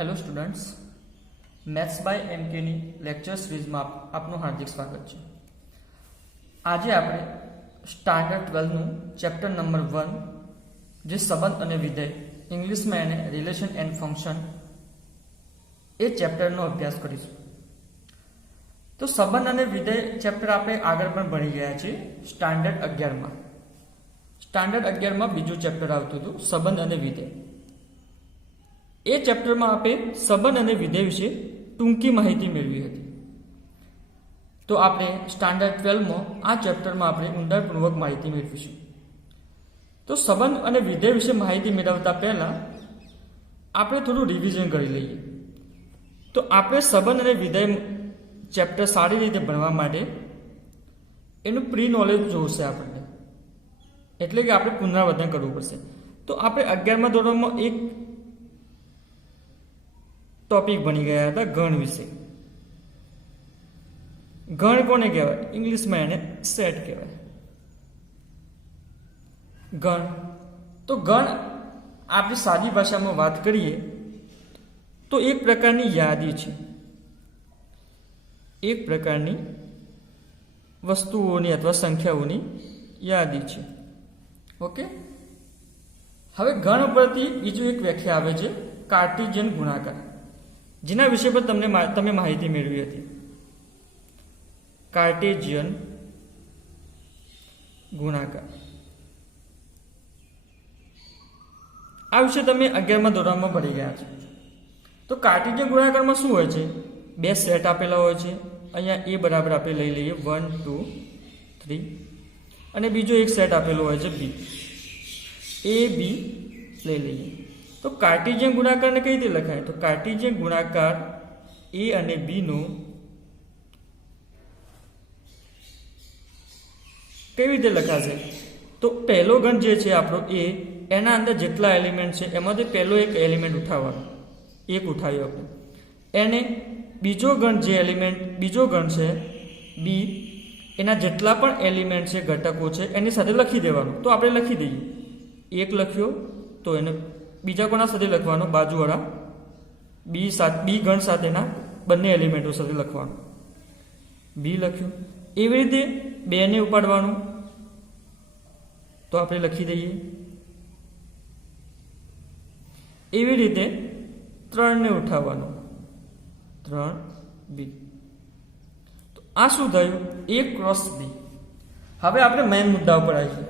Hello students, maths by એમકેની lecture સિરીઝમાં આપનું હાર્દિક સ્વાગત છે. આજે આપણે સ્ટાન્ડર્ડ 12નું ચેપ્ટર નંબર 1 જે સંબંધ અને વિધેય, ઇંગ્લિશમાં એને રિલેશન એન્ડ ફંક્શન, એ ચેપ્ટરનો અભ્યાસ કરીશું. તો સંબંધ અને વિધેય ચેપ્ટર આપણે આગળ પણ ભણી ગયા છીએ સ્ટાન્ડર્ડ 11માં. સ્ટાન્ડર્ડ 11માં બીજું ચેપ્ટર આવતું હતું સંબંધ અને વિધેય. એ ચેપ્ટરમાં આપણે સંબંધ અને વિધેય વિશે ટૂંકી માહિતી મેળવી હતી. તો આપણે સ્ટાન્ડર્ડ 12માં આ ચેપ્ટરમાં આપણે ઊંડાણપૂર્વક માહિતી મેળવીશું. તો સંબંધ અને વિધેય વિશે માહિતી મેળવતા પહેલા આપણે થોડું રિવિઝન કરી લઈએ. તો આપણે સંબંધ અને વિધેય ચેપ્ટર સારી રીતે ભણવા માટે એનું પ્રી નોલેજ જોશે આપણને, એટલે કે આપણે પુનરાવર્તન કરવું પડશે. તો આપણે 11મા ધોરણમાં એક ટોપિક ભણી ગયા હતા ગણ વિશે. ગણ કોને કહેવાય? ઇંગ્લિશમાં એને સેટ કહેવાય. ગણ, તો ગણ આપણી સાદી ભાષામાં વાત કરીએ તો એક પ્રકારની યાદી છે, એક પ્રકારની વસ્તુઓની અથવા સંખ્યાઓની યાદી છે. ઓકે, હવે ગણ ઉપરથી બીજું એક વ્યાખ્યા આવે છે કાર્ટેશિયન ગુણાકાર, જેના વિશે પર તમે માહિતી મેળવી હતી. કાર્ટેશિયન ગુણાકાર, આ વિશે તમે 11મા ધોરણમાં ભણી ગયા છો. તો કાર્ટેશિયન ગુણાકારમાં શું હોય છે? બે સેટ આપેલા હોય છે. અહીંયા એ બરાબર આપણે લઈ લઈએ 1 2 3, અને બીજો એક સેટ આપેલો હોય છે બી, એ બી લઈ લઈએ. તો કાર્ટેશિયન ગુણાકારને કઈ રીતે લખાય? તો કાર્ટેશિયન ગુણાકાર એ અને બી નો કેવી રીતે લખાશે? તો પહેલો ગણ જે છે આપણો એ, એના અંદર જેટલા એલિમેન્ટ છે એમાંથી પહેલો એક એલિમેન્ટ ઉઠાવવાનો, એક ઉઠાવ્યો આપણે. એને બીજો ગણ જે એલિમેન્ટ, બીજો ગણ છે બી, એના જેટલા પણ એલિમેન્ટ છે, ઘટકો છે, એની સાથે લખી દેવાનું. તો આપણે લખી દઈએ, એક લખ્યો તો એને બીજા કોના સાથે લખવાનો? બાજુવાળા બી ગણ સાથેના બંને એલિમેન્ટો સાથે લખવાનું. બી લખ્યું. એવી રીતે 2 ને ઉપાડવાનું, તો આપણે લખી દઈએ. એવી રીતે 3 ને ઉઠાવવાનું, 3 બી. તો આ શું થયું? A cross B. હવે આપણે મેઇન મુદ્દા ઉપર આવીએ.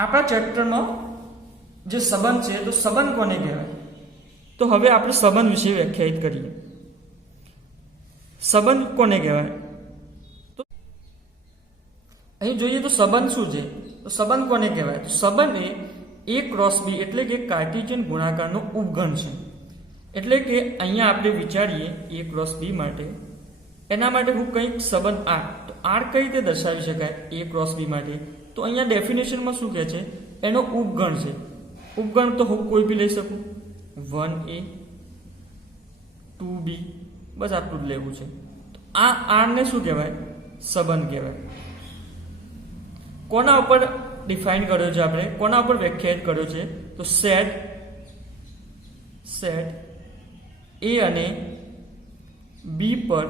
આપણા ચેપ્ટરમાં જે સંબંધ છે, તો સંબંધ કોને કહેવાય? તો હવે આપણે સંબંધ વિશે વ્યાખ્યાયિત કરીએ. સંબંધ કોને કહેવાય? તો અહીં જોઈએ તો સંબંધ શું છે? તો સંબંધ કોને કહેવાય? તો સંબંધ એ A ક્રોસ બી એટલે કે કાર્ટેશિયન ગુણાકારનો ઉપગણ છે. એટલે કે અહીંયા આપણે વિચારીએ A ક્રોસ બી માટે, એના માટે હું કંઈક સંબંધ R, તો R કઈ રીતે દર્શાવી શકાય A ક્રોસ બી માટે? તો અહીંયા ડેફિનેશનમાં શું કહે છે? એનો ઉપગણ છે. ઉપગણ તો હું કોઈ બી લઈ શકું, 1A 2B, બસ આટલું જ લેવું છે. તો આ R ને શું કહેવાય? સંબંધ કહેવાય. કોના ઉપર ડિફાઇન કર્યો છે આપણે? કોના ઉપર વ્યાખ્યાયિત કર્યો છે? તો સેટ A અને B પર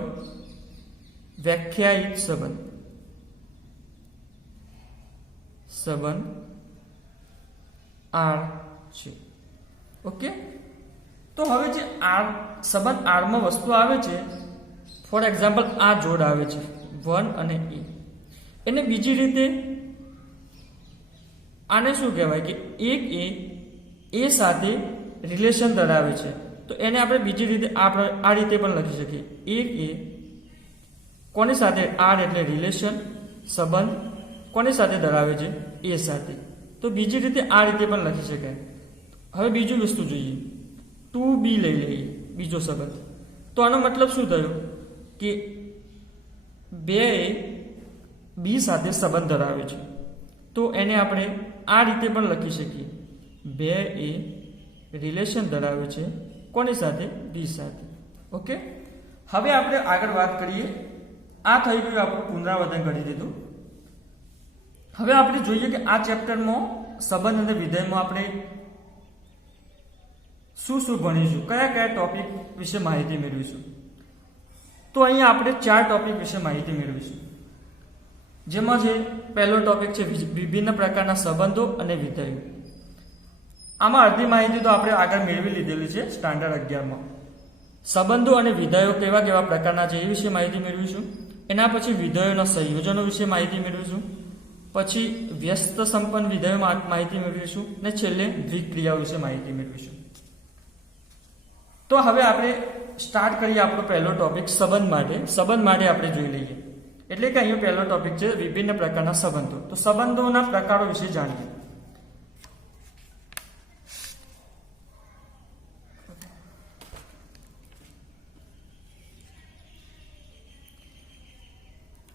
વ્યાખ્યાયિત સંબંધ R છે. ઓકે, તો હવે જે R સંબંધ R માં વસ્તુ આવે છે, ફોર એક્ઝામ્પલ આ જોડ આવે છે 1 અને A, એને બીજી રીતે આને શું કહેવાય? કે એક A સાથે રિલેશન ધરાવે છે. તો એને આપણે બીજી રીતે આ રીતે પણ લખી શકીએ. એક A કોની સાથે? R એટલે રિલેશન, સંબંધ કોની સાથે ધરાવે છે? A સાથે. તો બીજી રીતે આ રીતે પણ લખી શકાય. હવે બીજું વસ્તુ જોઈએ, 2B લઈ લઈએ, બીજો સંબંધ. તો આનો મતલબ શું થયો? કે 2 B સાથે સંબંધ ધરાવે છે. તો એને આપણે આ રીતે પણ લખી શકીએ, 2 રિલેશન ધરાવે છે કોની સાથે? B સાથે. ઓકે, હવે આપણે આગળ વાત કરીએ. આ થઈ ગયું, આપણું પુનરાવર્તન કરી દીધું. હવે આપણે જોઈએ કે આ ચેપ્ટરમાં સંબંધ અને વિધેયમાં આપણે શું શું ભણીશું, કયા કયા ટોપિક વિશે માહિતી મેળવીશું. તો અહીંયા આપણે 4 ટોપિક વિશે માહિતી મેળવીશું. જેમાં જે પહેલો ટોપિક છે વિભિન્ન પ્રકારના સંબંધો અને વિધેયો. આમાં અડધી માહિતી તો આપણે આગળ મેળવી લીધેલી છે સ્ટાન્ડર્ડ 11માં. સંબંધો અને વિધેયો કેવા કેવા પ્રકારના છે એ વિશે માહિતી મેળવીશું. એના પછી વિધેયોના સંયોજનો વિશે માહિતી મેળવીશું. પછી વ્યસ્ત સંપન્ન વિધેયો માહિતી મેળવીશું અને છેલ્લે દ્વિક્રિયાઓ વિશે માહિતી મેળવીશું. તો હવે આપણે સ્ટાર્ટ કરીએ આપણો પહેલો ટોપિક સંબંધ માટે. સંબંધ માટે આપણે જોઈ લઈએ. એટલે કે અહીંયા પહેલો ટોપિક છે વિભિન્ન પ્રકારના સંબંધો. તો સંબંધોના પ્રકારો વિશે જાણીએ.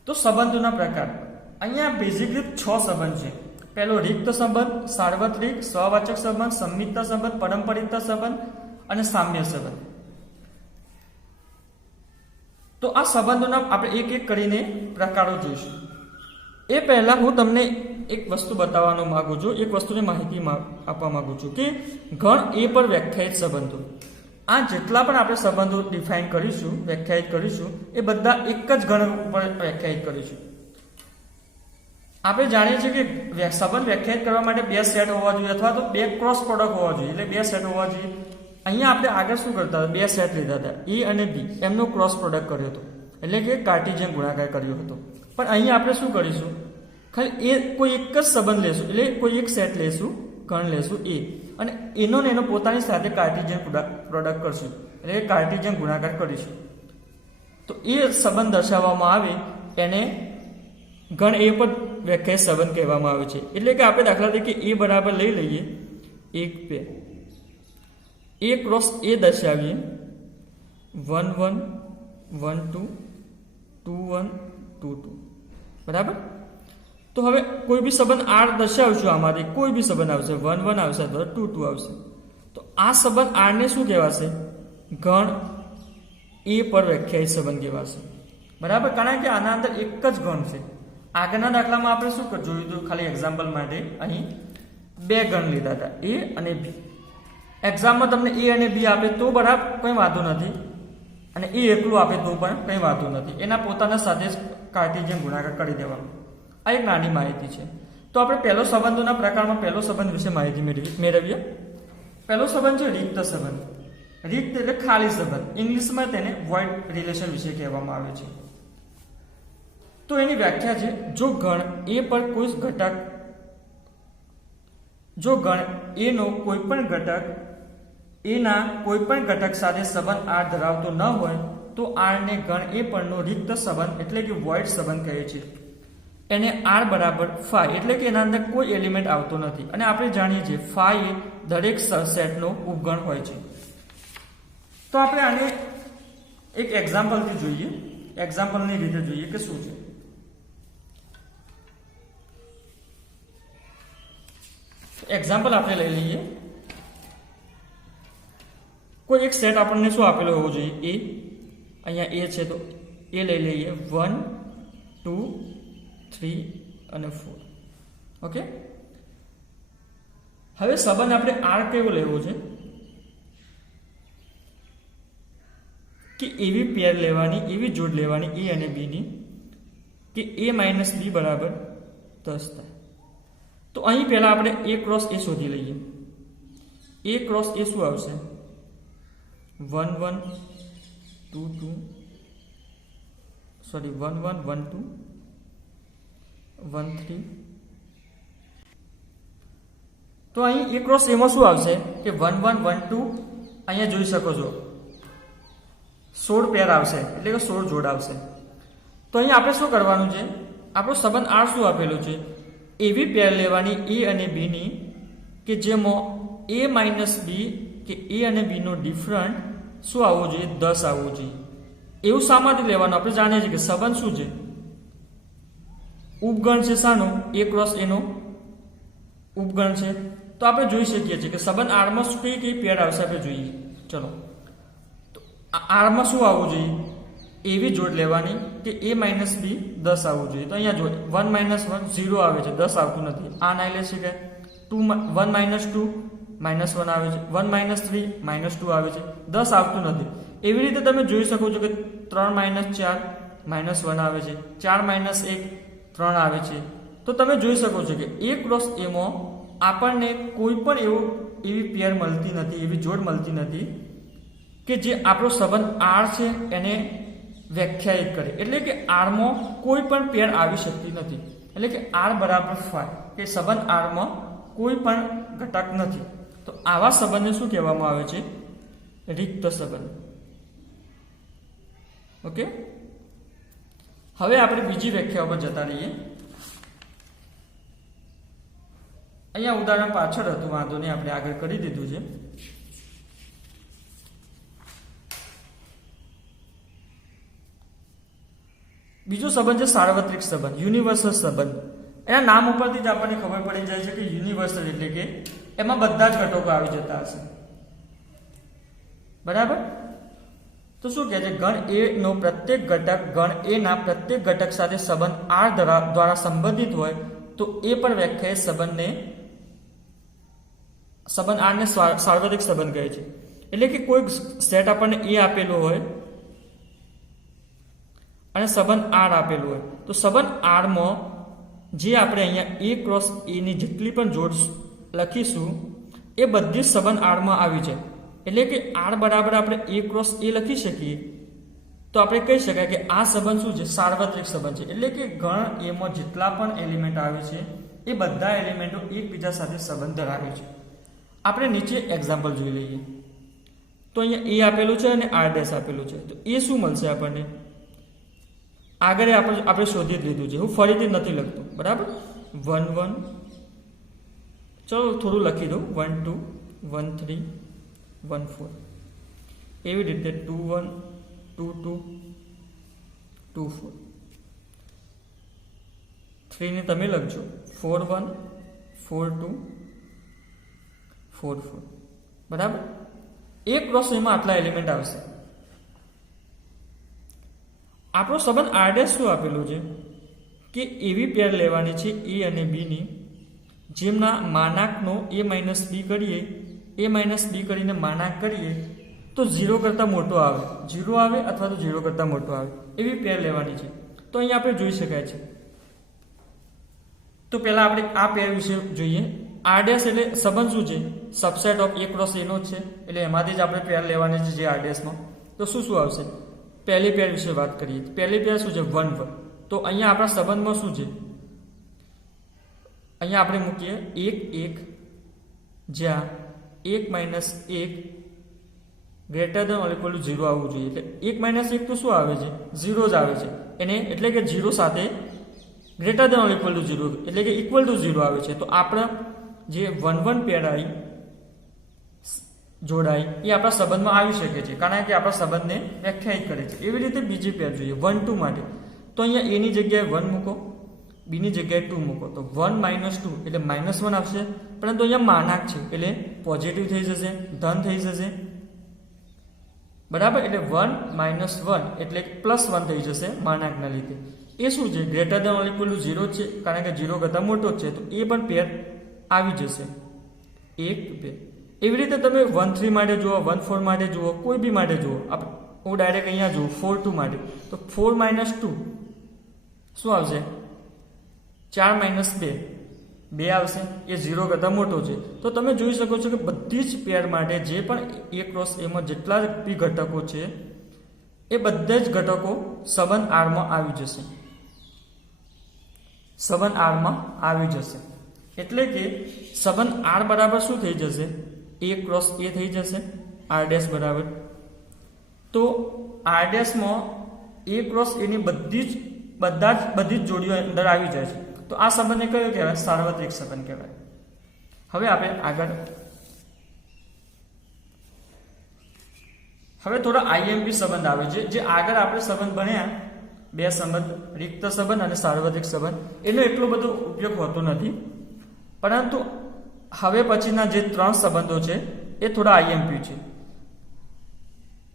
તો સંબંધોના પ્રકાર અહીંયા બેઝિકલી 6 સંબંધ છે. પહેલો રિક્ત સંબંધ, સાર્વત્રિક, સહવાચક સંબંધ, સંમિતતા સંબંધ, પારંપરિકતા સંબંધ અને સામ્ય સંબંધ. તો આ સંબંધોના આપણે એક એક કરીને પ્રકારો જોઈશું. એ પહેલા હું તમને એક વસ્તુ બતાવવાનો માંગુ છું, એક વસ્તુની માહિતી આપવા માંગુ છું કે ગણ એ પર વ્યાખ્યાયિત સંબંધો. આ જેટલા પણ આપણે સંબંધો ડિફાઇન કરીશું, વ્યાખ્યાયિત કરીશું, એ બધા એક જ ગણ ઉપર વ્યાખ્યાયિત કરીશું. આપણે જાણીએ છીએ કે સંબંધ વ્યાખ્યાયિત કરવા માટે 2 સેટ હોવા જોઈએ અથવા તો 2 ક્રોસ પ્રોડક્ટ હોવા જોઈએ, એટલે 2 સેટ હોવા જોઈએ. અહીંયા આપણે આગળ શું કરતા હતા, 2 સેટ લીધા હતા, એ અને બી એમનો ક્રોસ પ્રોડક્ટ કર્યો હતો, એટલે કે કાર્ટેશિયન ગુણાકાર કર્યો હતો. પણ અહીંયા આપણે શું કરીશું, ખાલી એ કોઈ એક જ સંબંધ લેશું, એટલે કોઈ એક સેટ લેશું, ગણ લેશું એ, અને એનો પોતાની સાથે કાર્ટેશિયન પ્રોડક્ટ કરશું, એટલે કે કાર્ટેશિયન ગુણાકાર કરીશું. તો એ સંબંધ દર્શાવવામાં આવે એને ગણ એ પર વ્યાખ્યાયિત સંબંધ કહેવામાં આવે છે. એટલે કે આપણે દાખલા તરીકે એ બરાબર લઈ લઈએ 1 2, એ ક્રોસ એ દર્શાવીએ 1 1 1 2 2 1 2 2, બરાબર. તો હવે કોઈ બી સંબંધ આર દર્શાવશું, આમાંથી કોઈ બી સંબંધ આવશે, 1 1 આવશે અથવા 2 2 આવશે. તો આ સંબંધ આરને શું કહેવાશે, ગણ એ પર વ્યાખ્યાયિત સંબંધ કહેવાશે, બરાબર. કારણ કે આના અંદર એક જ ગણ છે. આગળના દાખલામાં આપણે શું જોયું હતું, ખાલી એક્ઝામ્પલ માટે અહીં 2 ગણ લીધા હતા, એ અને બી. એક્ઝામમાં તમને એ અને બી આપે તો બરાબર કંઈ વાંધો નથી, અને એ એકલું આપે તો પણ કંઈ વાંધો નથી. એના પોતાના સાથે જ કાર્ટેશિયન ગુણાકાર કરી દેવાનો. આ એક નાની માહિતી છે. તો આપણે પહેલો સંબંધોના પ્રકારમાં પહેલો સંબંધ વિશે માહિતી મેળવીએ. પહેલો સંબંધ છે રિક્ત સંબંધ. રિક્ત એટલે ખાલી સંબંધ. ઇંગ્લિશમાં તેને વોઇડ રિલેશન વિશે કહેવામાં આવે છે. તો એની વ્યાખ્યા છે, જો ગણ એ પર કોઈ ઘટક, જો ગણ એનો કોઈ પણ ઘટક એના કોઈ પણ ઘટક સાથે સંબંધ આર ધરાવતો ન હોય તો આરને ગણ એ પરનો રિક્ત સંબંધ એટલે કે વોઇડ સંબંધ કહે છે. એને આર બરાબર ફાઈ, એટલે કે એના અંદર કોઈ એલિમેન્ટ આવતો નથી. અને આપણે જાણીએ છીએ ફાઈ એ દરેક સેટનો ઉપગણ હોય છે. તો આપણે આને એક એક્ઝામ્પલથી જોઈએ, એક્ઝામ્પલની રીતે જોઈએ કે શું છે. એક્ઝામ્પલ આપણે લઈ લઈએ. કોઈ એક સેટ આપણને શું આપેલો હોવો જોઈએ, એ. અહીંયા એ છે તો એ લઈ લઈએ, 1 2 3 અને 4. ઓકે. હવે સંબંધ આપણે આર કેવો લેવો છે કે એવી પેર લેવાની, એવી જોડ લેવાની એ અને બી ની કે a માઇનસ બી બરાબર 10 થાય. તો અહીં પહેલા આપણે a ક્રોસ a શોધી લઈએ. a ક્રોસ a શું આવશે, 1 1 2 2 સોરી 1 1 1 2 1 3. તો અહીં a ક્રોસ a માં શું આવશે કે 1 1 1 2, અહીંયા જોઈ શકો છો 16 પેર આવશે, એટલે કે 16 જોડ આવશે. તો અહીં આપણે શું કરવાનું છે, આપણો સંબંધ આર શું આપેલો છે, એવી પેર લેવાની a અને b ની કે જેમાં a માઇનસ બી કે a અને b નો ડિફરન્ટ શું આવવો જોઈએ, 10 આવવો જોઈએ. એવું શામાંથી લેવાનું, આપણે જાણીએ છીએ કે સંબંધ શું છે, ઉપગણ છે. શાનો, a ક્રોસ a નો ઉપગણ છે. તો આપણે જોઈ શકીએ છીએ કે સંબંધ આરમાં કઈ કઈ પેર આવશે આપણે જોઈએ. ચલો, તો આરમાં શું આવવું જોઈએ, એવી જોડ લેવાની કે a માઇનસ બી 10 આવવું જોઈએ. તો અહીંયા જો 1 માઇનસ 1 0 આવે છે, 10 આવતું નથી. આ ના લે છે કે 1 માઇનસ 2 -1 આવે છે, 1 - 3 -2 આવે છે, 10 આવતું નથી. એવી રીતે તમે જોઈ શકો છો કે 3 - 4 -1 આવે છે, 4 - 1 3 આવે છે. તો તમે જોઈ શકો છો કે A ક્રોસ A માં આપણને કોઈ પણ એવી પેર મળતી નથી, એવી જોડ મળતી નથી કે જે આપણો સંબંધ R છે એને વ્યાખ્યાયિત કરે. એટલે કે R માં કોઈ પણ પેર આવી શકતી નથી. એટલે કે R બરાબર 5 કે સંબંધ R માં કોઈ પણ ઘટક નથી. તો આવા સંબંધને શું કહેવામાં આવે છે? રિક્ત સંબંધ. ઓકે, હવે આપણે બીજી વ્યાખ્યા પર જતા રહીએ. અહીંયા ઉદાહરણ પાછળ હતું, વાંધો નહીં, આપણે આગળ કરી દીધું છે. બીજો સંબંધ છે સાર્વત્રિક સંબંધ, યુનિવર્સલ સંબંધ. એના નામ ઉપરથી જ આપણને ખબર પડી જાય છે કે યુનિવર્સલ એટલે કે એમાં બધા જ ઘટકો આવી જતા હશે. બરાબર? તો શું કહે છે? ગણ A નો પ્રત્યેક ઘટક ગણ A ના પ્રત્યેક ઘટક સાથે સંબંધ R દ્વારા સંબંધિત હોય તો એ પર વ્યાખ્યાયિત સંબંધ R ને સાર્વત્રિક સંબંધ કહે છે. એટલે કે કોઈ સેટ આપણને A આપેલો હોય અને સંબંધ R આપેલો હોય તો સંબંધ R માં જે આપણે અહીંયા A ક્રોસ A ની જેટલી પણ જોડ લખીશું એ બધી જ સંબંધ R માં આવી જાય. એટલે કે R બરાબર આપણે A ક્રોસ A લખી શકીએ તો આપણે કહી શકાય કે આ સંબંધ શું છે? સાર્વત્રિક સંબંધ છે. એટલે કે ગણ A માં જેટલા પણ એલિમેન્ટ આવે છે એ બધા એલિમેન્ટો એકબીજા સાથે સંબંધ ધરાવે છે. આપણે નીચે એક્ઝામ્પલ જોઈ લઈએ. તો અહીંયા A આપેલું છે અને R' આપેલું છે. તો એ શું મળશે આપણને? આગળ આપણે શોધી જ લીધું છે, હું ફરીથી નથી લખતો. બરાબર? 1 1, ચલો થોડું લખી દઉં, 1 2 1 3 1 4. એવી રીતે 2 1 2 2 2 4. 3 ને તમે લખજો 4 1 4 2 4 4. બરાબર? એક ક્રોસ એમાં આટલા એલિમેન્ટ આવશે. આપણો સંબંધ R' શું આપેલું છે કે એવી પેર લેવાની છે A અને B ની જેમના માનાંકનો A - B કરીએ, A - B કરીને માનાંક કરીએ તો 0 કરતાં મોટો આવે, 0 આવે અથવા તો 0 કરતાં મોટો આવે એવી પેર લેવાની છે. તો અહીંયા આપણે જોઈ શકાય છે. તો પહેલા આપણે આ પેર વિશે જોઈએ. R' એટલે સંબંધ શું છે? Subset of A cross A નો જ છે. એટલે એમાંથી જ આપણે પેર લેવાની છે જે R' માં. તો શું આવશે? પહેલી પેર વિશે વાત કરીએ. પહેલી પેર શું છે? 1 1. તો અહીંયા આપણા સંબંધમાં શું છે? અહીંયા આપણે મૂકીએ 1 1 જ્યાં 1 - 1 greater than or equal to 0 આવવું જોઈએ. એટલે 1 - 1 તો શું આવે છે? 0 જ આવે છે. એને એટલે કે 0 સાથે greater than or equal to 0 એટલે કે ઇક્વલ ટુ 0 આવે છે. તો આપણા જે 1 1 પેર જોડાઈ એ આપણા સંબંધમાં આવી શકે છે કારણ કે આપણા સંબંધને વ્યાખ્યાયિત કરે છે. એવી રીતે બીજી પેર જોઈએ 1 2 માટે. તો અહીંયા A ની જગ્યાએ 1 મૂકો, B ની જગ્યાએ 2 મૂકો. તો 1 - 2 એટલે -1 આવશે, પરંતુ અહીંયા માનાંક છે એટલે પોઝિટિવ થઈ જશે, ધન થઈ જશે. બરાબર? એટલે 1 - 1 એટલે +1 થઈ જશે માનાંકના લીધે. એ શું છે? Greater than or equal to 0 છે કારણ કે 0 કરતાં મોટો જ છે. તો એ પણ પેર આવી જશે, એક પેર. એવી રીતે તમે 1 3 માટે જુઓ, 1 4 માટે જુઓ, કોઈ બી માટે જુઓ. હું ડાયરેક્ટ અહીંયા જુઓ 4 2 માટે. તો 4 - 2 શું આવશે? 4 - 2 2 આવશે. એ 0 કરતાં મોટો છે. તો તમે જોઈ શકો છો કે બધી જ પેર માટે જે પણ A ક્રોસ A માં જેટલા બી ઘટકો છે એ બધા જ ઘટકો સંબંધ R માં આવી જશે. સંબંધ R માં આવી જશે. એટલે કે સંબંધ R બરાબર શું થઈ જશે? A ક્રોસ A થઈ જશે R' બરાબર. તો R' માં A ક્રોસ A ની બધી જ જોડીઓ અંદર આવી જાય છે. તો આ સંબંધને કયો કહેવાય? સાર્વત્રિક સંબંધ કહેવાય. હવે આપણે આગળ થોડા IMP સંબંધ આવે છે જે આગળ આપણે સંબંધ ભણ્યા, બે સંબંધ, રિક્ત સંબંધ અને સાર્વત્રિક સંબંધ. એનો એટલો બધો ઉપયોગ હોતો નથી, પરંતુ હવે પછીના જે 3 સંબંધો છે એ થોડા IMP છે.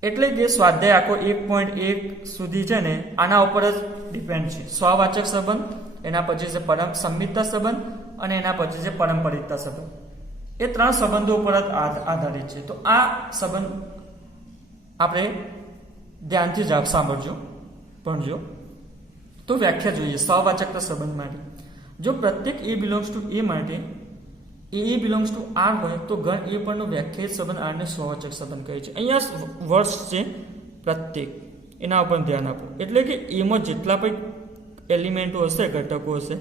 એટલે કે સ્વાધ્યાય આખો 1.1 સુધી છે ને આના ઉપર જ ડિપેન્ડ છે. સ્વવાચક સંબંધ, એના પછી છે પરમ સંમિતતા સંબંધ અને એના પછી છે પારંપરિકતા સંબંધ. એ ત્રણ સંબંધો પર જ આધારિત છે. તો આ સંબંધ આપણે ધ્યાનથી જ સાંભળજો, ભણજો. તો વ્યાખ્યા જોઈએ સહવાચકતા સંબંધ માટે. જો પ્રત્યેક એ બિલોંગ્સ ટુ એ માટે એ બિલોંગ્સ ટુ આર હોય તો ગણ એ પરનો વ્યાખ્યાયિત સંબંધ આરને સહવાચક સંબંધ કહે છે. અહીંયા વર્ડ્સ છે પ્રત્યેક, એના ઉપર ધ્યાન આપો. એટલે કે એમાં જેટલા પણ એલિમેન્ટો હશે, ઘટકો હશે,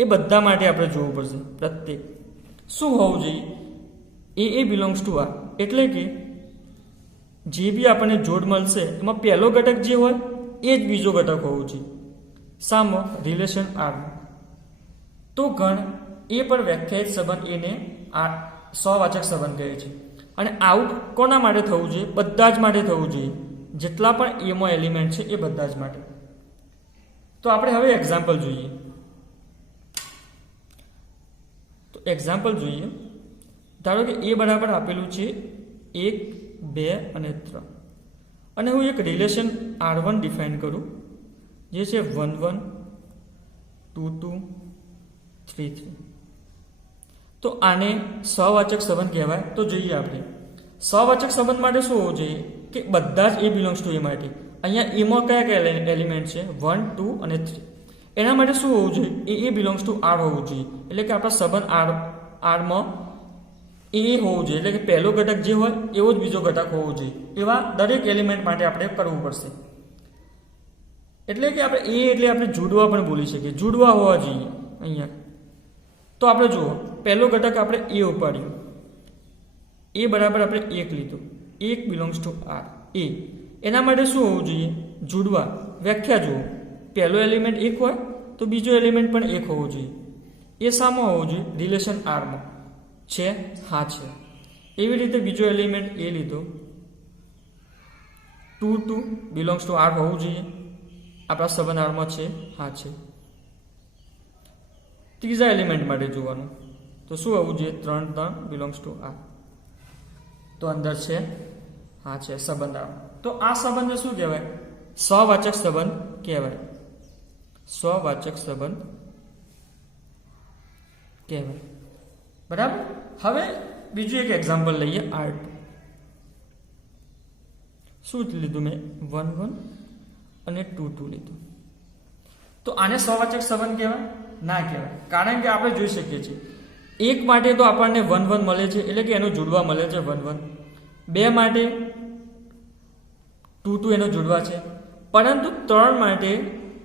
એ બધા માટે આપણે જોવું પડશે. પ્રત્યેક શું હોવું જોઈએ? એ બિલોંગ્સ ટુ આર, એટલે કે જે બી આપણને જોડ મળશે એમાં પહેલો ઘટક જે હોય એ જ બીજો ઘટક હોવો જોઈએ. સામો રિલેશન આર. તો ગણ એ પર વ્યાખ્યાયિત સંબંધ એને સહવાચક સંબંધ કહે છે. અને આવું કોના માટે થવું જોઈએ? બધા જ માટે થવું જોઈએ. જેટલા પણ એમાં એલિમેન્ટ છે એ બધા જ માટે. તો આપણે હવે એક્ઝામ્પલ જોઈએ. તો એક્ઝામ્પલ જોઈએ. ધારો કે એ બરાબર આપેલું છે 1, 2 અને 3. અને હું એક રિલેશન R1 ડિફાઇન કરું, જે છે 1, 1, 2, 2, 3, 3. તો આને સહવાચક સંબંધ કહેવાય. તો જોઈએ આપણે સહવાચક સંબંધ માટે શું હોવું જોઈએ કે બધા જ એ બિલોંગ્સ ટુ એ માટે. અહીંયા એમાં કયા કયા એલિમેન્ટ છે? 1, 2 અને 3. એના માટે શું હોવું જોઈએ? એ બિલોંગ્સ ટુ આર હોવું જોઈએ. એટલે કે આપણા સંબંધ આરમાં એ હોવું જોઈએ. એટલે કે પહેલો ઘટક જે હોય એવો જ બીજો ઘટક હોવો જોઈએ. એવા દરેક એલિમેન્ટ માટે આપણે કરવું પડશે. એટલે કે આપણે એટલે આપણે જોડવા પણ બોલી શકીએ. જોડવા હોવા જોઈએ અહીંયા. તો આપણે જુઓ, પહેલો ઘટક આપણે એ ઉપાડ્યું, એ બરાબર આપણે 1 લીધું. 1 બિલોંગ્સ ટુ આર. એના માટે શું હોવું જોઈએ? જોડવા. વ્યાખ્યા જુઓ, પહેલો એલિમેન્ટ 1 હોય તો બીજો એલિમેન્ટ પણ 1 હોવો જોઈએ. એ શામાં હોવો જોઈએ? રિલેશન આરમાં છે? હા છે. એવી રીતે બીજો એલિમેન્ટ એ લીધો, 2, 2 બિલોંગ્સ ટુ આર હોવું જોઈએ. આપણા સંબંધ આરમાં છે? હા છે. ત્રીજા એલિમેન્ટ માટે જોવાનું, તો શું હોવું જોઈએ? 3, 3 બિલોંગ્સ ટુ આર. તો અંદર છે? હા છે. સંબંધ આર. તો આ સંબંધને શું કહેવાય? સહવાચક સંબંધ કહેવાય. સહવાચક સંબંધ કહેવાય. બરાબર. હવે બીજું એક એક્ઝામ્પલ લઈએ. R2. શું લીધું મેં? 1, 1 અને 2, 2 લીધું. તો આને સહવાચક સંબંધ કહેવાય? ના કહેવાય. કારણ કે આપણે જોઈ શકીએ છીએ એક માટે તો આપણને 1, 1 મળે છે, એટલે કે એનો જોડવા મળે છે 1, 1. 2 માટે 2, 2 એનો જોડવા છે. પરંતુ 3 માટે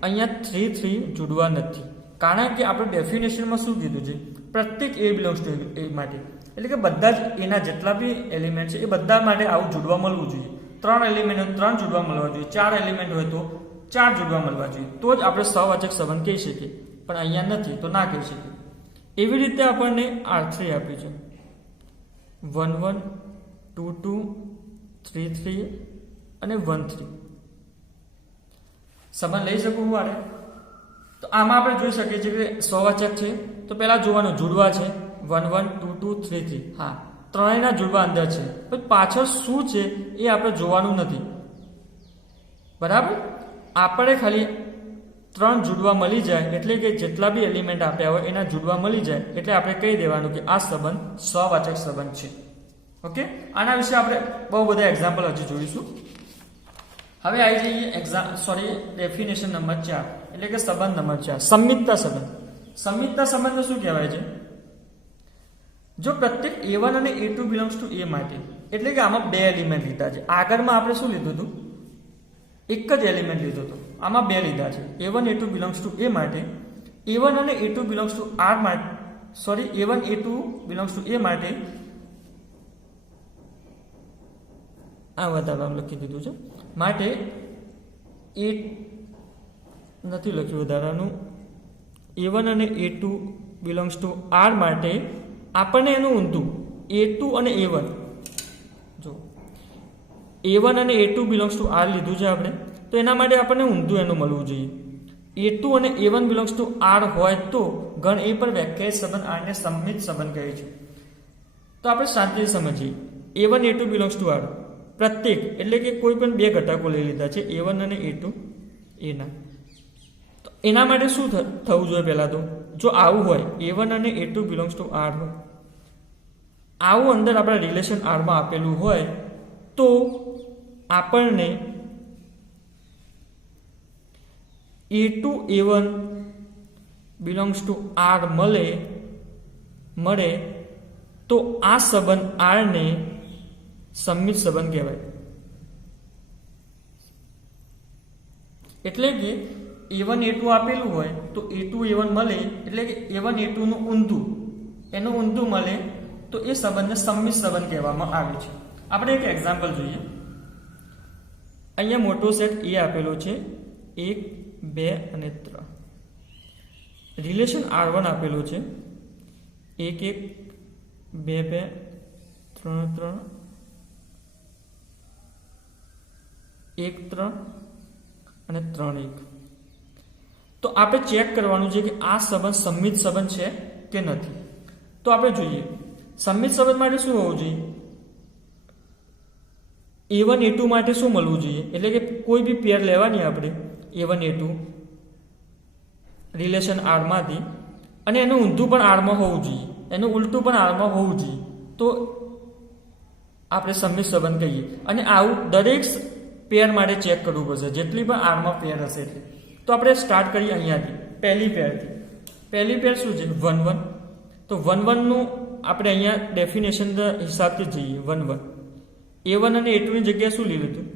અહીંયા 3, 3 જોડવા નથી. કારણ કે આપણે ડેફિનેશનમાં શું કીધું છે? પ્રત્યેક એ બિલોંગ્સ ટુ એ માટે. એટલે કે બધા જ એના જેટલા બી એલિમેન્ટ છે એ બધા માટે આવું જોડવા મળવું જોઈએ. 3 એલિમેન્ટ હોય 3 જોડવા મળવા જોઈએ. 4 એલિમેન્ટ હોય તો 4 જોડવા મળવા જોઈએ. તો જ આપણે સહવાચક સંબંધ કહી શકીએ. પણ અહીંયા નથી તો ના કહી શકીએ. એવી રીતે આપણને R3 આપ્યું છે. 1, 1, 2, 2, 3, 3 અને 1, 3 સંબંધ લઈ શકું હું આને? તો આમાં આપણે જોઈ શકીએ છીએ કે સહવાચક છે. તો પહેલા જોવાનું જોડવા છે 1, 1, 2, 2, 3, 3. હા, ત્રણેયના જોડવા અંદર છે. પણ પાછળ શું છે એ આપણે જોવાનું નથી. બરાબર. આપણે ખાલી 3 જોડવા મળી જાય, એટલે કે જેટલા બી એલિમેન્ટ આપ્યા હોય એના જોડવા મળી જાય એટલે આપણે કહી દેવાનું કે આ સંબંધ સહવાચક સંબંધ છે. ઓકે. આના વિશે આપણે બહુ બધા એક્ઝામ્પલ હજી જોઈશું. હવે આવી જઈએ ડેફિનેશન નંબર 4, એટલે કે સંબંધ નંબર 4, સંમિતતા સંબંધ. સંમિતતા સંબંધ શું કહેવાય છે? જો પ્રત્યેક A1 અને A2 બિલોંગ્સ ટુ A માટે, એટલે કે આમાં 2 એલિમેન્ટ લીધા છે. આગળમાં આપણે શું લીધું હતું? એક જ એલિમેન્ટ લીધો હતો. આમાં 2 લીધા છે. A1 A2 belongs to A માટે, A1 અને A2 બિલોંગ્સ ટુ R માટે, A1 A2 belongs to A માટે આ વધારવાનું લખી દીધું છે. માટે એ નથી લખ્યું વધારાનું. A1 અને A2 બિલોંગ્સ ટુ R માટે આપણને એનું ઊંધું A2 અને A1, જો A1 અને A2 બિલોંગ્સ ટુ R લીધું છે આપણે, તો એના માટે આપણને ઊંધું એનું મળવું જોઈએ. A2 અને A1 બિલોંગ્સ ટુ R હોય તો ગણ A પર વ્યાખ્યાયિત સંબંધ R ને સંમિત સંબંધ કહે છે. તો આપણે શાંતિથી સમજીએ. A1 A2 belongs to R. પ્રત્યેક એટલે કે કોઈ પણ 2 ઘટકો લઈ લીધા છે, A1 અને A2 એના. તો એના માટે શું થવું જોઈએ? પહેલાં તો જો આવું હોય A1 અને A2 બિલોંગ્સ ટુ R હોય આવું અંદર આપણા રિલેશન આરમાં આપેલું હોય તો આપણને A2 A1 belongs to R મળે તો આ સંબંધ R ને સંમિત સંબંધ કહેવાય. એટલે કે A1 A2 આપેલું હોય તો A2 A1 મળે એટલે કે A1 A2 નું ઊંધું એનું ઊંધું મળે તો એ સંબંધને સંમિત સંબંધ કહેવામાં આવે છે. આપણે એક એક્ઝામ્પલ જોઈએ. અહીંયા મોટો સેટ A આપેલો છે 1 2 અને 3. રિલેશન R1 આપેલો છે 1 1 2 2 3 3 1 3 અને 3 1. તો આપણે ચેક કરવાનું છે કે આ સંબંધ સંમિત સંબંધ છે કે નથી. તો આપણે જોઈએ સંમિત સંબંધ માટે શું હોવું જોઈએ? A1 A2 માટે શું મળવું જોઈએ? એટલે કે કોઈ બી પેર લેવાની આપણે A1 A2 રિલેશન R માંથી અને એનું ઊંધું પણ R માં હોવું જોઈએ, એનું ઉલટું પણ R માં હોવું જોઈએ, તો આપણે સંમિત સંબંધ કહીએ. અને આવું દરેક પેર માટે ચેક કરવું પડશે જેટલી પણ R માં પેર હશે એટલે. તો આપણે સ્ટાર્ટ કરીએ અહીંયાથી પહેલી પેરથી. પહેલી પેર શું છે? 1 1. તો 1 1 નું આપણે અહીંયા ડેફિનેશન હિસાબથી જઈએ. 1 1 A1 અને A2 ની જગ્યાએ શું લઈ લીધું?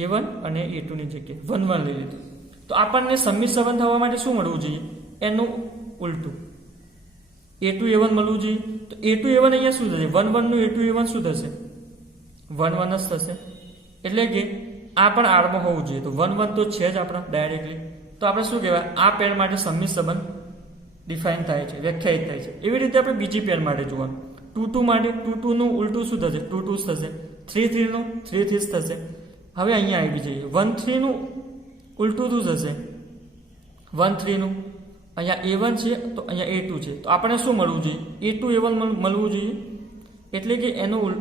A1 અને A2 ની જગ્યાએ 1 1 લઈ લીધું. તો આપણને સંમિત સંબંધ થવા માટે શું મળવું જોઈએ? એનું ઉલટું A2 A1 મળવું જોઈએ. તો A2 A1 અહીંયા શું થશે? 1 1 નું A2 A1 શું થશે? 1 1 જ થશે. એટલે કે આ પણ R માં હોવું જોઈએ. તો 1 1 તો છે જ આપણા ડાયરેક્ટલી. તો આપણે શું કહેવાય? આ પેર માટે સંમિત સંબંધ ડિફાઇન થાય છે, વ્યાખ્યાયિત થાય છે. એવી રીતે આપણે બીજી પેર માટે જોવાનું. 2 2 માટે 2 2 નું ઉલટું શું થશે? 2 2 થશે. 3 3 નું 3 3 થશે. હવે અહીંયા આવી જઈએ. 1 3 નું ઉલટું શું થશે? 1 3 નું અહીંયા A1 છે તો અહીંયા A2 છે. તો આપણે શું મળવું જોઈએ? A2 A1 મળવું જોઈએ. એટલે કે એનું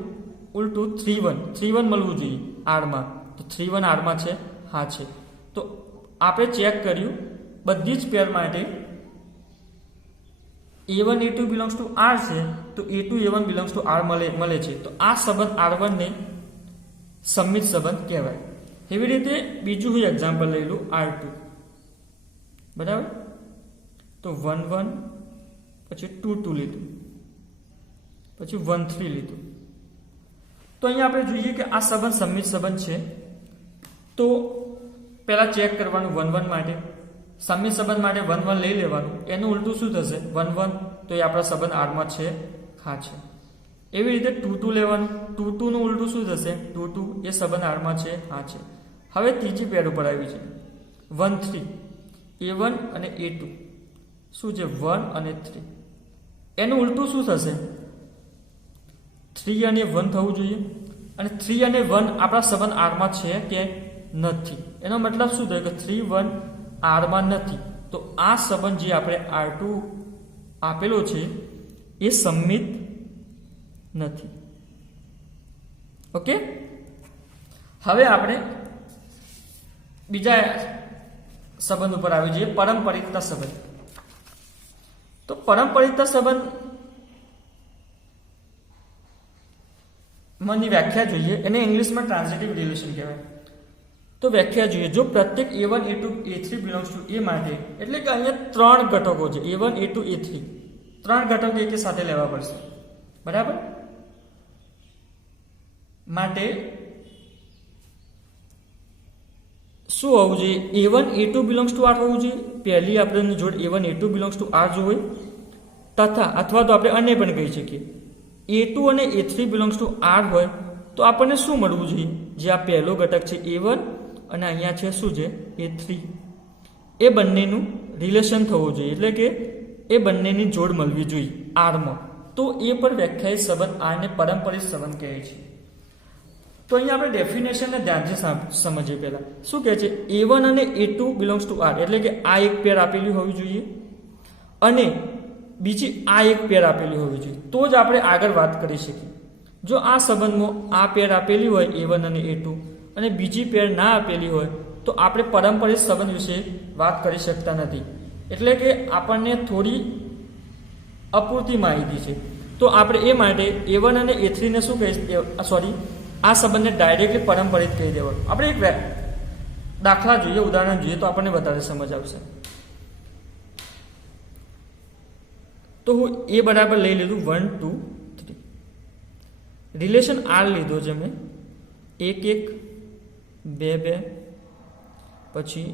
ઉલટું 3 1 3 1 મળવું જોઈએ R માં. તો 3 1 R માં છે? હા છે. તો આપણે ચેક કર્યું બધી જ પેર માટે A1 A2 belongs to R છે તો A2 A1 belongs to R મળે છે. તો આ સંબંધ R1 ને સંમિત સંબંધ કહેવાય. એવી રીતે બીજું હું એક્ઝામ્પલ લઈ લઉં R2. બરાબર? તો 1 1 પછી 2 2 લીધું, પછી 1 3 લીધું. તો અહીંયા આપણે જોઈએ કે આ સંબંધ સંમિત સંબંધ છે. તો પહેલા ચેક કરવાનું 1 1 માટે. સંમિત સંબંધ માટે 1 1 લઈ લેવાનું. એનું ઉલટું શું થશે? 1 1. તો એ આપણા સંબંધ R માં છે? હા છે. એવી રીતે 2 2 લેવાનું. 2 2 નું ઉલટું શું થશે? 2 2. એ સંબંધ R માં છે? હા છે. હવે ત્રીજી પેર ઉપર આવી છે 1 3. A1 અને A2 શું છે? 1 અને 3. એનું ઉલટું શું થશે? 3 અને 1 થવું જોઈએ. અને 3 અને 1 આપણા સંબંધ R માં છે કે નથી? એનો મતલબ શું થયો કે 3 1 R માં નથી. તો આ સંબંધ જે આપણે R2 આપેલો છે એ સંમિત નથી. ઓકે. હવે આપણે બીજા સંબંધ ઉપર આવી જઈએ, પારંપરિકતા સંબંધ. તો પારંપરિકતા સંબંધ ની વ્યાખ્યા જોઈએ. એને ઇંગ્લિશમાં ટ્રાન્ઝિટિવ રિલેશન કહેવાય. તો વ્યાખ્યા જોઈએ. જો પ્રત્યેક A1 A2 A3 belongs to A માટે, એટલે કે અહીંયા 3 ઘટકો છે A1 A2 A3, 3 ઘટકો એક સાથે લેવા પડશે. બરાબર? માટે શું હોવું જોઈએ? A1 A2 belongs to R હોવું જોઈએ. પહેલી આપણે જોડ A1 A2 belongs to R જોઈએ. તથા અથવા તો આપણે અન્ય પણ કહી શકીએ A2 અને A3 બિલોંગ્સ ટુ R હોય તો આપણને શું મળવું જોઈએ? જે આ પહેલો ઘટક છે A1 અને અહીંયા છે શું છે? A3. એ બંનેનું રિલેશન થવું જોઈએ. એટલે કે એ બંનેની જોડ મળવી જોઈએ R માં. તો એ પણ વ્યાખ્યાયિત સંબંધ R ને પારંપરિક સંબંધ કહે છે. તો અહીંયા આપણે ડેફિનેશનને ધ્યાનથી સમજીએ. પહેલા શું કહે છે? A1 અને A2 બિલોંગ્સ ટુ R. એટલે કે આ એક પેર આપેલી હોવી જોઈએ અને બીજી આ એક પેર આપેલી હોવી જોઈએ. તો જ આપણે આગળ વાત કરી શકીએ. જો આ સંબંધમાં આ પેર આપેલી હોય A1 અને A2 અને બીજી પેર ના આપેલી હોય તો આપણે પારંપરિક સંબંધ વિશે વાત કરી શકતા નથી. એટલે કે આપણને થોડી અપૂરતી માહિતી છે. તો તો આપણે એ માટે A1 અને A3 ને શું કહી, સોરી, આ સંબંધને ડાયરેક્ટલી પરંપરિત કહી દેવાનું. આપણે એક દાખલા જોઈએ, ઉદાહરણ જોઈએ તો આપણને વધારે સમજ આવશે. તો હું એ બરાબર લઈ લીધું 1 2 3, રિલેશન R લીધો છે મેં 1 1 2 2, પછી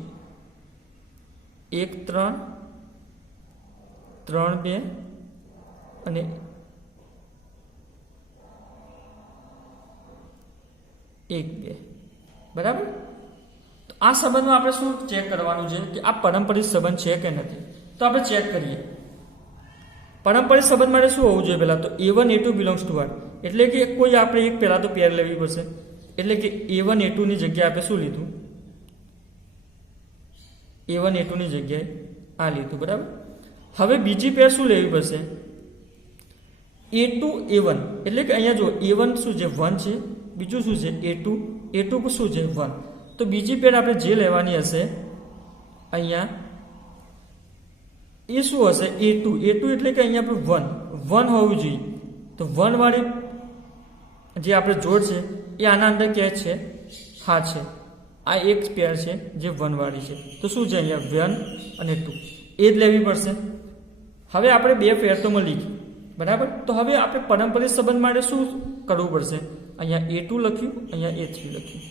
1 3 3 2 અને 1 2, બરાબર. તો આ સંબંધમાં આપણે શું ચેક કરવાનું છે કે આ પરંપરિત સંબંધ છે કે નથી. તો આપણે ચેક કરીએ. પરંપરિત સંબંધ માટે શું હોવું જોઈએ પહેલાં? તો A1 A2 belongs to R, એટલે કે કોઈ આપણે એક પહેલાં તો પેર લેવી પડશે. એટલે કે A1 A2 ની જગ્યાએ આપણે શું લીધું? A1 A2 ની જગ્યાએ આ લીધું, બરાબર. હવે બીજી પેર શું લેવી પડશે? A2 A1, એટલે કે અહીંયા જો A1 શું છે? 1 છે. બીજું શું છે? A2 શું છે? 1. તો બીજી પેર આપણે જે લેવાની હશે અહીંયા એ શું હશે? A2 એટલે કે અહીંયા આપણું 1 હોવું જોઈએ. તો 1 વાળી જે આપણે જોડ છે એ આના અંદર ક્યાં છે? હા છે. આ એક પેર છે જે 1 વાળી છે. તો શું છે અહીંયા? 1 અને 2 એ જ લેવી પડશે. હવે આપણે બે પેર તો મળી ગઈ, બરાબર. તો હવે આપણે પરંપરિત સંબંધ માટે શું કરવું પડશે? અહીંયા A2 લખ્યું, અહીંયા A3 લખ્યું.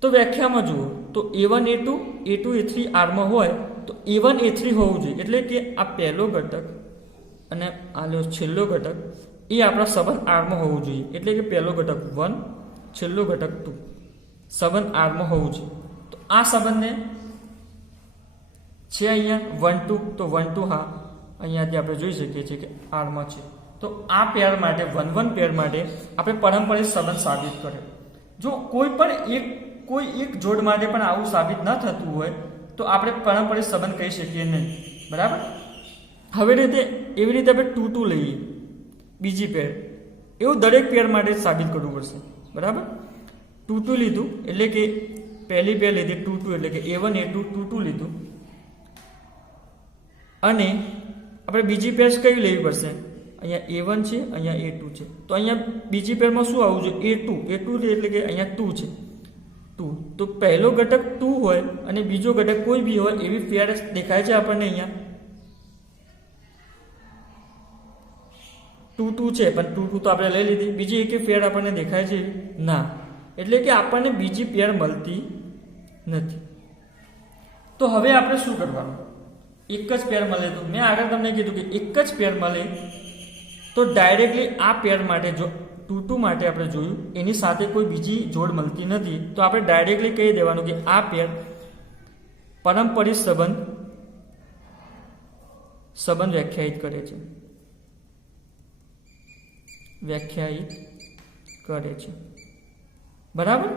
તો વ્યાખ્યામાં જુઓ તો A1 A2 A3 Rમાં હોય તો A1 A3 હોવું જોઈએ. એટલે કે આ પહેલો ઘટક અને આ છેલ્લો ઘટક એ આપણા સંબંધ Rમાં હોવું જોઈએ. એટલે કે પહેલો ઘટક 1, છેલ્લો ઘટક 2, સંબંધ Rમાં હોવું જોઈએ. તો આ સંબંધને છે અહીંયા 1 2, તો 1 2 હા અહીંયાથી આપણે જોઈ શકીએ છીએ કે Rમાં છે. તો આ પેર માટે 1 1 પેર માટે આપણે પરંપરિત સંબંધ સાબિત કર્યો. જો કોઈ એક જોડ માટે પણ આવું સાબિત ન થતું હોય તો આપણે પરંપરિત સંબંધ કહી શકીએ નહીં, બરાબર. હવે એવી રીતે આપણે 2 2 લઈએ, બીજી પેર. એવું દરેક પેર માટે સાબિત કરવું પડશે, બરાબર. 2 2 લીધું એટલે કે પહેલી પેર લીધી 2 2, એટલે કે A1 A2 2 2 લીધું. અને આપણે બીજી પેર કઈ લેવી પડશે? અહીંયા A1 છે, અહીંયા A2 છે. તો અહીંયા બીજી પેરમાં શું આવવું જોઈએ? A2 એટલે કે અહીંયા 2 છે, 2. તો પહેલો ઘટક 2 હોય અને બીજો ઘટક કોઈ બી હોય એવી પેર દેખાય છે આપણને અહીંયા 2 2 છે, પણ 2 2 તો આપણે લઈ લીધી. બીજી એક પેર આપણને દેખાય છે ના, એટલે કે આપણને બીજી પેર મળતી નથી. તો હવે આપણે શું કરવાનું? એક જ પેર મળે તો મેં આગળ તમને કીધું કે એક જ પેર મળે તો ડાયરેક્ટલી આ પેર માટે જો 2 2 માટે આપણે જોયું એની સાથે કોઈ બીજી જોડ મળતી નથી તો આપણે ડાયરેક્ટલી કહી દેવાનું કે આ પેર પરંપરિત સંબંધ વ્યાખ્યાયિત કરે છે. બરાબર,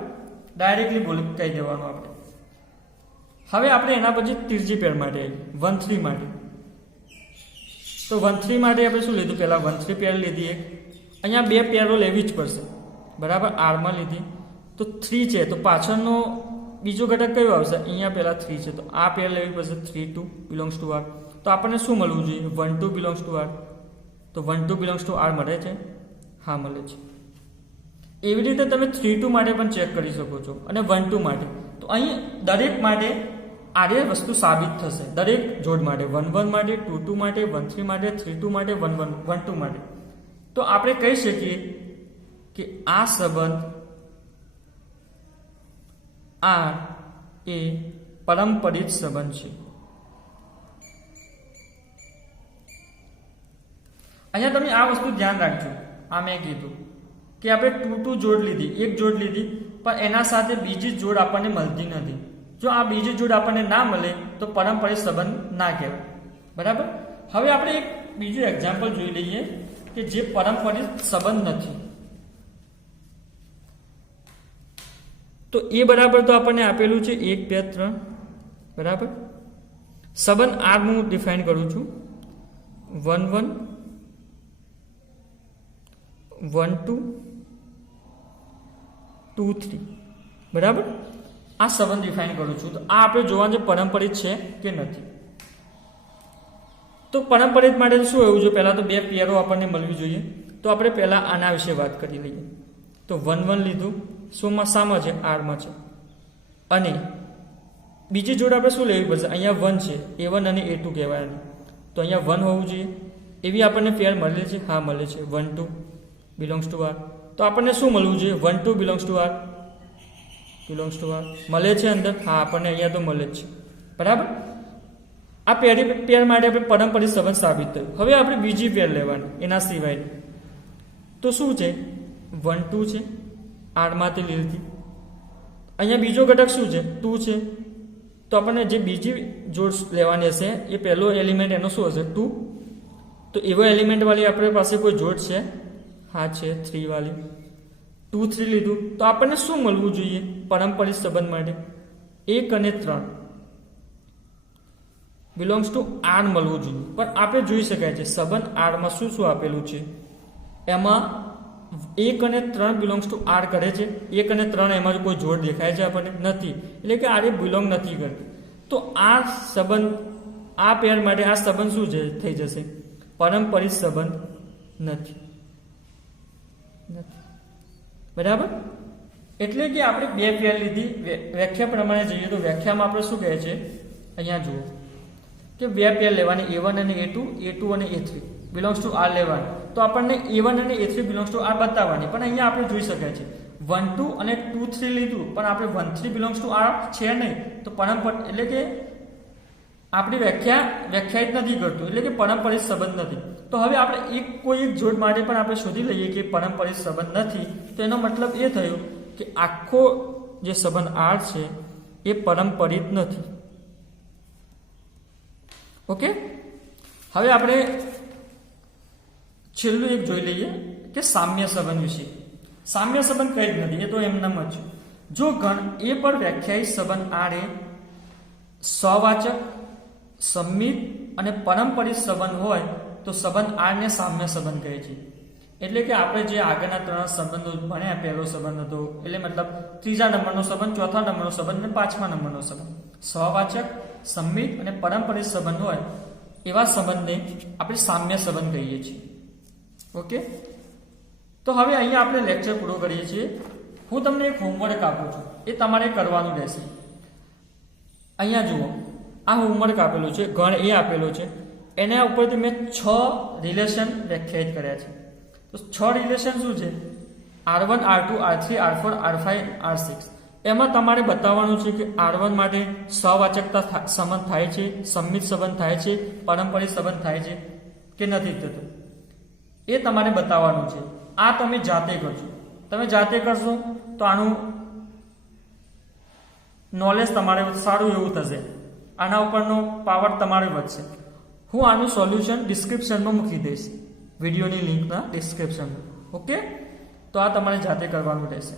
ડાયરેક્ટલી કહી દેવાનું આપણે. હવે આપણે એના પછી ત્રીજી પેર માટે 1 3 માટે. તો 1 3 માટે આપણે શું લીધું? પહેલા 1 3 પેર લીધી એક. અહીંયા બે પેરો લેવી જ પડશે, બરાબર. Rમાં લીધી તો 3 છે, તો પાછળનો બીજો ઘટક કયો આવશે? અહીંયા પહેલા 3 છે, તો આ પેર લેવી પડશે 3 2 બિલોંગ્સ ટુ R. તો આપણને શું મળવું જોઈએ? 1 2 બિલોંગ્સ ટુ R. તો 1 2 બિલોંગ્સ ટુ R મળે છે? હા મળે છે. એવી રીતે તમે 3 2 માટે પણ ચેક કરી શકો છો અને 1 2 માટે. તો અહીં દરેક માટે આ વસ્તુ સાબિત થશે, દરેક જોડ માટે 1 1 માટે, 2 2 માટે, 1 3 માટે, 3 2 માટે, 1 2 માટે. તો આપણે કહી શકીએ કે આ સંબંધ R એ પરંપરિત સંબંધ છે. અહીંયા તમે આ વસ્તુ ધ્યાન રાખજો. આ મેં કીધું કે આપણે 2 2 જોડ લીધી, એક જોડ લીધી, પણ એના સાથે બીજી જોડ આપણને મળતી નથી. જો આ બીજી જોડ આપણને ના મળે તો પરંપરિત સંબંધ ના કહેવાય, બરાબર. હવે આપણે એક બીજું એક્ઝામ્પલ જોઈ લઈએ કે જે પરંપરિત સંબંધ નથી. તો એ બરાબર તો આપણને આપેલું છે 1 2 3, બરાબર. સંબંધ R હું ડિફાઇન કરું છું 1 1 1 2 2 3, બરાબર. આ સંબંધ ડિફાઇન કરું છું. તો આ આપણે જોવાનું છે પરંપરિત છે કે નથી. તો તો પારંપરિક માટે શું હોવું જોઈએ? પહેલાં તો બે પેરો આપણને મળવી જોઈએ. તો આપણે પહેલાં આના વિશે વાત કરી લઈએ. તો 1 1 લીધું, શામાં છે? આરમાં છે. અને બીજી જોડ આપણે શું લેવી પડશે? અહીંયા 1 છે, A1 અને A2 કહેવાય. તો અહીંયા 1 હોવું જોઈએ. એવી આપણને પેર મળે છે? હા, મળે છે. 1 2 બિલોંગ્સ ટુ R. તો આપણને શું મળવું જોઈએ? 1 2 belongs to R. Belongs to R મળે છે અંદર? હા, આપણને અહીંયા તો મળે જ છે. બરાબર. આ પેર માટે આપણે પારંપરિક સંબંધ સાબિત થયું. હવે આપણે બીજી પેર લેવાની એના સિવાયની. તો શું છે? 1 2 છે, આરમાંથી લીધી. અહીંયા બીજો ઘટક શું છે? 2 છે. તો આપણને જે બીજી જોડ લેવાની હશે એ પહેલો એલિમેન્ટ એનો શું હશે? 2. તો એવો એલિમેન્ટવાળી આપણી પાસે કોઈ જોડ છે? હા, છે. 3 વાળી. 2 3 લીધું. તો આપણને શું મળવું જોઈએ પારંપરિક સંબંધ માટે? 1 અને 3 બિલોંગ્સ ટુ R મળવું જોઈએ. પણ આપણે જોઈ શકાય છે સંબંધ આરમાં શું શું આપેલું છે. એમાં 1 અને 3 બિલોંગ્સ ટુ R કરે છે. 1 અને 3 એમાં કોઈ જોડ દેખાય છે આપણને? નથી. એટલે કે R એ બિલોંગ નથી કરતું. તો આ સંબંધ, આ પેર માટે આ સંબંધ શું છે? થઈ જશે પારંપરિક સંબંધ નથી. બરાબર. એટલે કે આપણે બે પેર લીધી. વ્યાખ્યા પ્રમાણે જઈએ તો વ્યાખ્યામાં આપણે શું કહે છે? અહીંયા જુઓ કે બે પેર લેવાની, A1 અને A2, A2 અને A3 બિલોંગ્સ ટુ R લેવાની. તો આપણને A1 અને A3 બિલોંગ્સ ટુ R બતાવવાની. પણ અહીંયા આપણે જોઈ શકાય છે 1 2 અને 2 3 લીધું, પણ આપણે 1 3 બિલોંગ્સ ટુ R છે નહીં. તો પારંપરિક એટલે કે આપણી વ્યાખ્યાયિત નથી કરતું. એટલે કે પારંપરિક સંબંધ નથી. તો હવે આપણે કોઈ એક જોડ માટે પણ આપણે શોધી લઈએ કે પારંપરિક સંબંધ નથી. તો એનો મતલબ એ થયો કે આખો જે સંબંધ R છે એ પારંપરિક નથી. ઓકે. હવે આપણે છેલ્લું એક જોઈ લઈએ કે સામ્ય સંબંધ વિશે. સામ્ય સંબંધ કંઈ જ નથી, એ તો એમનામ જ છે. જો ગણ A પર વ્યાખ્યાયિત સંબંધ R એ સવાચક, સંમિત અને પારંપરિક સંબંધ હોય તો સંબંધ R ને સામ્ય સંબંધ કહે છે. એટલે કે આપણે જે આગળના 3 સંબંધો ભણ્યા, પહેલો સંબંધ હતો એટલે મતલબ ત્રીજા નંબરનો સંબંધ, ચોથા નંબરનો સંબંધ અને પાંચમા નંબરનો સંબંધ. સવાચક, સંમિત અને પારંપરિક સંબંધ હોય એવા સંબંધને આપણે સામ્ય સંબંધ કહીએ છીએ. ઓકે. તો હવે અહીંયા આપણે લેક્ચર પૂરો કરીએ છીએ. હું તમને એક હોમવર્ક આપું છું, એ તમારે કરવાનું રહેશે. અહીંયા જુઓ, આ હોમવર્ક આપેલું છે, ગણ એ આપેલો છે. એના ઉપરથી મેં 6 રિલેશન વ્યાખ્યાયિત કર્યા છે. તો 6 રિલેશન શું છે? R1 R2 R3 R4 R5 R6. એમાં તમારે બતાવવાનું છે કે R1 માટે સવાચકતા સંબંધ થાય છે, સંમિત સંબંધ થાય છે, પારંપરિક સંબંધ થાય છે કે નથી થતો, એ તમારે બતાવવાનું છે. આ તમે જાતે કરજો. તમે જાતે કરશો તો આનું નોલેજ તમારે સારું એવું થશે. આના ઉપરનો પાવર તમારે વધશે. હું આનું સોલ્યુશન ડિસ્ક્રિપ્શનમાં મૂકી દઈશ, વિડીયોની લિંકના ડિસ્ક્રિપ્શનમાં. ઓકે. તો આ તમારે જાતે કરવાનું રહેશે.